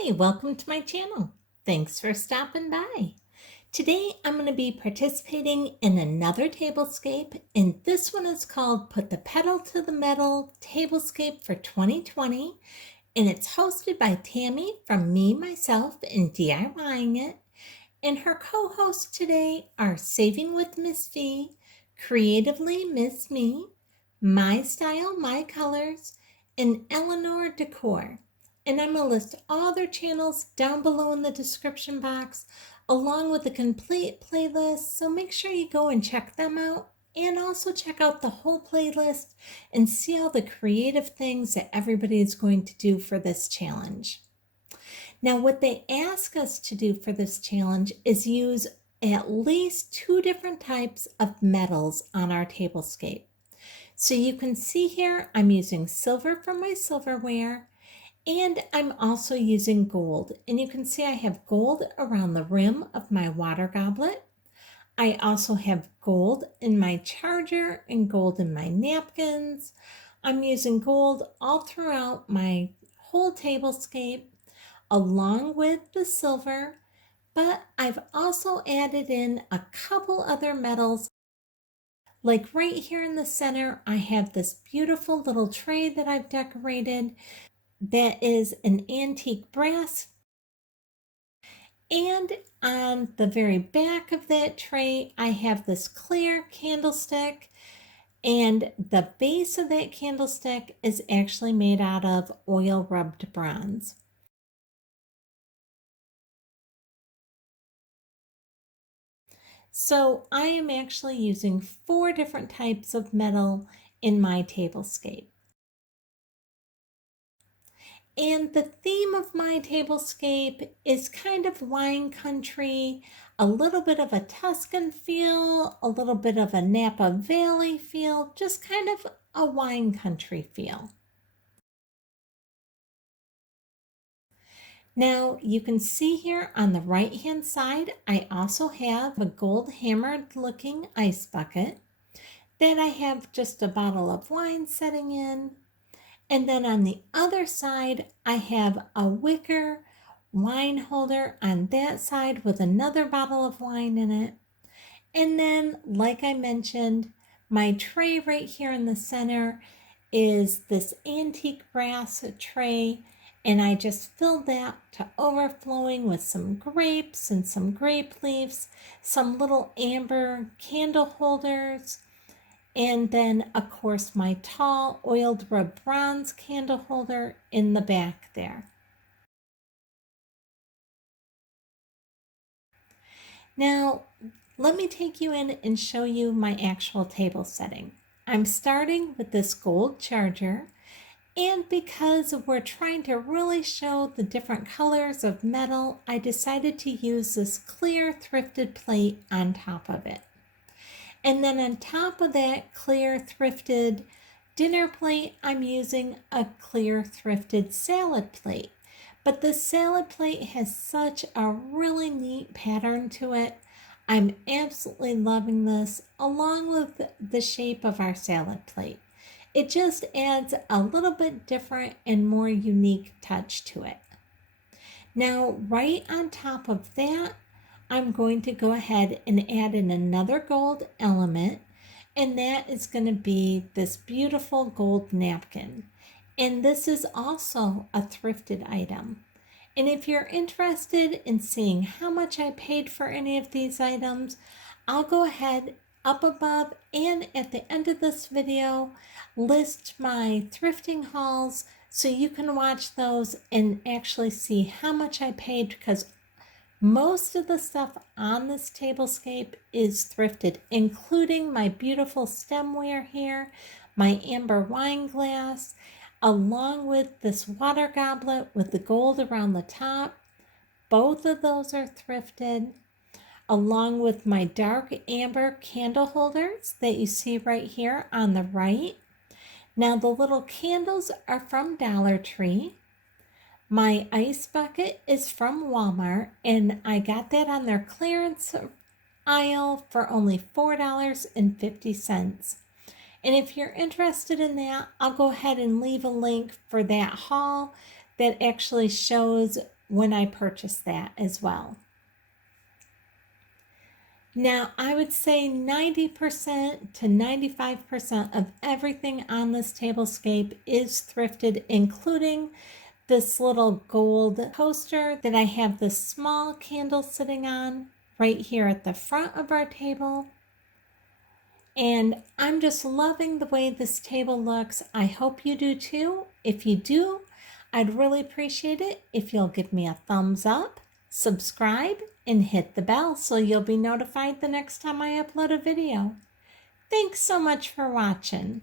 Hi, welcome to my channel. Thanks for stopping by. Today I'm going to be participating in another tablescape, and this one is called Put the Pedal to the Metal Tablescape for 2020, and it's hosted by Tammy from Me, Myself, and DIYing It. And her co-hosts today are Saving with Miss Vee, Creatively MsMe, MystyleMycolours, and Eleanor Decor. And I'm going to list all their channels down below in the description box, along with a complete playlist, so make sure you go and check them out, and also check out the whole playlist and see all the creative things that everybody is going to do for this challenge. Now, what they ask us to do for this challenge is use at least 2 different types of metals on our tablescape. So you can see here, I'm using silver for my silverware, and I'm also using gold. And you can see I have gold around the rim of my water goblet. I also have gold in my charger and gold in my napkins. I'm using gold all throughout my whole tablescape, along with the silver, but I've also added in a couple other metals. Like right here in the center, I have this beautiful little tray that I've decorated that is an antique brass. And on the very back of that tray, I have this clear candlestick, and the base of that candlestick is actually made out of oil rubbed bronze. So I am actually using 4 different types of metal in my tablescape. And the theme of my tablescape is kind of wine country, a little bit of a Tuscan feel, a little bit of a Napa Valley feel, just kind of a wine country feel. Now you can see here on the right hand side, I also have a gold hammered looking ice bucket that I have just a bottle of wine setting in. And then on the other side, I have a wicker wine holder on that side with another bottle of wine in it. And then, like I mentioned, my tray right here in the center is this antique brass tray, and I just filled that to overflowing with some grapes and some grape leaves, some little amber candle holders, and then, of course, my tall oiled rubbed bronze candle holder in the back there. Now, let me take you in and show you my actual table setting. I'm starting with this gold charger, and because we're trying to really show the different colors of metal, I decided to use this clear thrifted plate on top of it. And then on top of that clear thrifted dinner plate, I'm using a clear thrifted salad plate. But the salad plate has such a really neat pattern to it. I'm absolutely loving this, along with the shape of our salad plate. It just adds a little bit different and more unique touch to it. Now, right on top of that, I'm going to go ahead and add in another gold element, and that is going to be this beautiful gold napkin. And this is also a thrifted item. And if you're interested in seeing how much I paid for any of these items, I'll go ahead up above and at the end of this video list my thrifting hauls so you can watch those and actually see how much I paid, because most of the stuff on this tablescape is thrifted, including my beautiful stemware here, my amber wine glass, along with this water goblet with the gold around the top. Both of those are thrifted, along with my dark amber candle holders that you see right here on the right. Now the little candles are from Dollar Tree. My ice bucket is from Walmart, and I got that on their clearance aisle for only $4.50. And if you're interested in that, I'll go ahead and leave a link for that haul that actually shows when I purchased that as well. Now, I would say 90% to 95% of everything on this tablescape is thrifted, including this little gold coaster that I have this small candle sitting on right here at the front of our table. And I'm just loving the way this table looks. I hope you do too. If you do, I'd really appreciate it if you'll give me a thumbs up, subscribe, and hit the bell so you'll be notified the next time I upload a video. Thanks so much for watching.